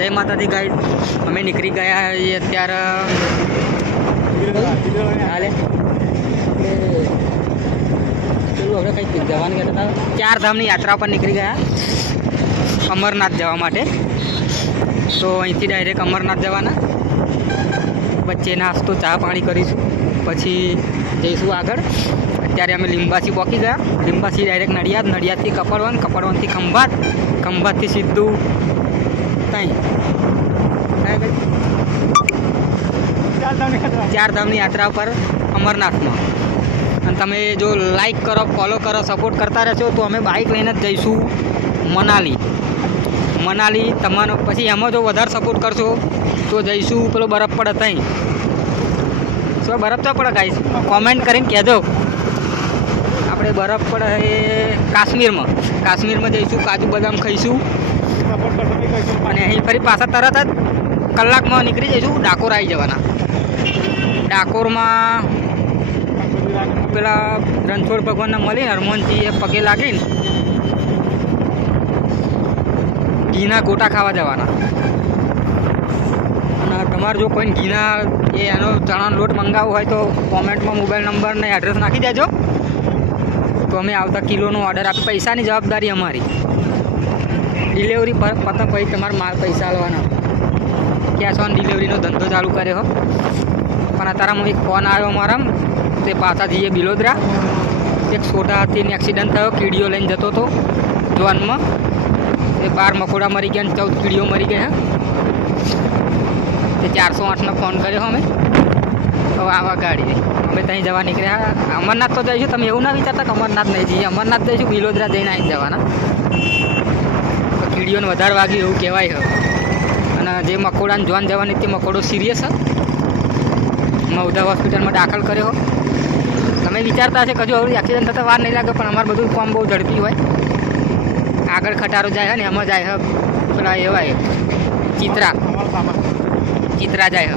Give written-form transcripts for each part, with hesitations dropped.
જય માતાજી ગાઈસ, અમે નીકળી ગયા છીએ અત્યારે હાલે પેલું હવે કંઈક જવાનું કહેતા હતા, 4 ધામની યાત્રા પર નીકળી ગયા અમરનાથ જવા માટે. તો અહીંથી ડાયરેક્ટ અમરનાથ જવાના, વચ્ચે નાસ્તો ચા પાણી કરીશું, પછી જઈશું આગળ. અત્યારે અમે લીંબાસી પહોંચી ગયા, લીંબાસી ડાયરેક્ટ નડિયાદ, નડિયાદથી કપડવન, કપડવનથી ખંભાત, ખંભાતથી સીધું ત્યાં 4 ધામની યાત્રા પર અમરનાથમાં. અને તમે જો લાઈક કરો, ફોલો કરો, સપોર્ટ કરતા રહેશો તો અમે બાઇક લઈને જ જઈશું મનાલી. તમારો પછી એમાં જો વધારે સપોર્ટ કરશો તો જઈશું પેલો બરફ પડે ત્યાં. શું બરફ તો પડે ગાઈસ? કોમેન્ટ કરીને કહેજો. આપણે બરફ પડે એ કાશ્મીરમાં જઈશું, કાજુ બદામ ખાઈશું અને અહીં ફરી પાછા તરત જ કલાકમાં નીકળી જઈશું ડાકોર આવી જવાના. ડાકોરમાં પેલા રણછોડ ભગવાનને મળી, હનુમાનજીએ પગે લાગીને ઘીના ગોટા ખાવા જવાના. અને તમારે જો કોઈ ઘીના એનો ચણાનો લોટ મંગાવવો હોય તો કોમેન્ટમાં મોબાઈલ નંબર ને એડ્રેસ નાખી દેજો, તો અમે આવતા કિલોનો ઓર્ડર આપી. પૈસાની જવાબદારી અમારી, ડિલિવરી પતંગ પછી તમારે પૈસા આલવાના. કેશ ઓન ડિલિવરીનો ધંધો ચાલુ કર્યો. પણ અત્યારમાં એક ફોન આવ્યો અમારા, તે પાછા જઈએ બિલોદરા. એક છોટા હાથીને એક્સિડન્ટ થયો, કીડીઓ લઈને જતો હતો જોનમાં. એ 12 મકોડા મરી ગયા, 14 કીડીઓ મરી ગયા. તે 408નો ફોન કર્યો અમે. હવે આવા ગાડી અમે ત્યાં જવા નીકળ્યા. અમરનાથ તો જઈશું, તમે એવું ના વિચારતા કે અમરનાથ નહીં જઈએ. અમરનાથ જઈશું, બિલોદરા જઈને આવી જવાના. તો કીડીઓને વધારે વાગ્યું એવું કહેવાય હવે. અને જે મકોડાને જોન જવાની તે મકોડો સિરિયસ મૌધા હોસ્પિટલમાં દાખલ કર્યો. તમે વિચારતા હશે કજુ હવે એક્સિડન્ટ થતાં વાર નહીં લાગે, પણ અમારે બધું કામ બહુ ઝડપી હોય. આગળ ખટારો જાય ને એમાં જાય પેલા એવાય ચિત્રા જાય.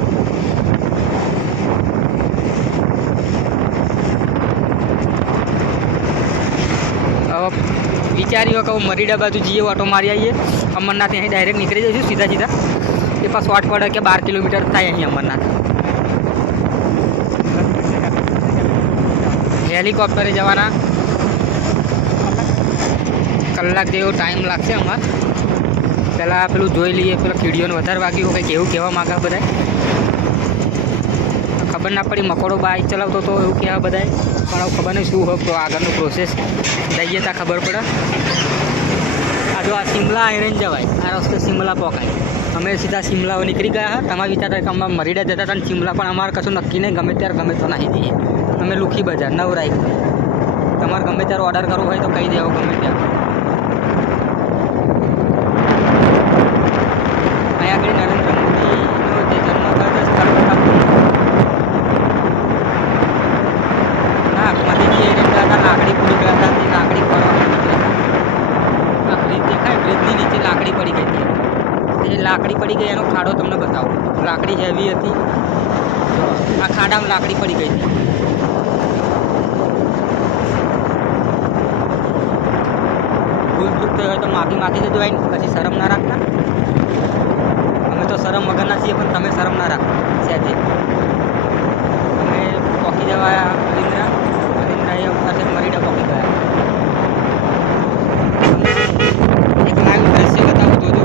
હવે વિચાર્યું કે મરીડા બાજુ જઈએ, ઓટો મારી આવીએ. અમરનાથ અહીં ડાયરેક્ટ નીકળી જઈશું સીધા. એ પાસ શોર્ટ પડે કે 12 કિલોમીટર થાય અહીં અમરનાથ. હેલિકોપ્ટરે જવાના, કલાક જેવો ટાઈમ લાગશે અમારે. પહેલાં પેલું જોઈ લઈએ, પેલા કીડીઓને વધારે વાગ્યું કંઈક એવું કહેવા માગે બધા. ખબર ના પડી, મકોડો બાઇક ચલાવતો તો એવું કહેવા બધા. પણ હવે ખબર નહીં શું હોય આગળનું પ્રોસેસ, જઈએ ત્યાં ખબર પડે. આ જો આ શિમલા આયરન જવાય, આ રસ્તે શિમલા પહોંચાય. અમે સીધા શિમલા નીકળી ગયા. તમારે વિચારતા કે અમે મરીડા જતા હતા, શિમલા પણ અમારે કશું નક્કી નહીં, ગમે ત્યારે ગમે તો નાહી જઈએ. અમે લુખી બજાર નવરાઈ. તમારે ગમે ત્યારે ઓર્ડર કરવો હોય તો કહી દેવો, ગમે ત્યારે. અહીંયા આગળ નરેન્દ્ર મોદીનો જે જન્મ થયો સ્થળ ના મોદીજી એ ગયા હતા, લાકડી પૂરી ગયા હતા. તે લાકડી પડવા આ બ્રિજ દેખાય, બ્રિજની નીચે લાકડી પડી ગઈ હતી. એ લાકડી પડી ગઈ એનો ખાડો તમને બતાવું. લાકડી હેવી હતી, આ ખાડામાં લાકડી પડી ગઈ હતી. ભૂલ ચૂક થઈ હોય તો માફી જજો. આવીને પછી શરમ ના રાખતા. અમે તો શરમ વગરના છીએ, પણ તમે શરમ ના રાખો સહેજે. અમે પહોંચી જવા અલિન્દ્રા એ ઉપરથી મરીડા પહોંચી ગયા. એક લાઈવ દ્રશ્ય બતાવું જોજો.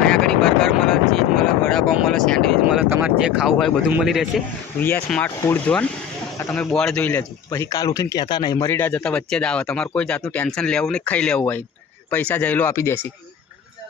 અહીંયા આગળ બર્ગર મળે, ચીઝ મળે, વડાપાઉં મળે, સેન્ડવિચ મળે. તમારે જે ખાવું હોય બધું મળી રહેશે. VR smart food zone. આ તમે બોર્ડ જોઈ લેજો, પછી કાલ ઉઠીને કહેતા નહીં. મરીડા જતા વચ્ચે જ આવે. તમારે કોઈ જાતનું ટેન્શન લેવું નહીં, ખાઈ લેવું હોય. પૈસા જઈલો આપી દેશે.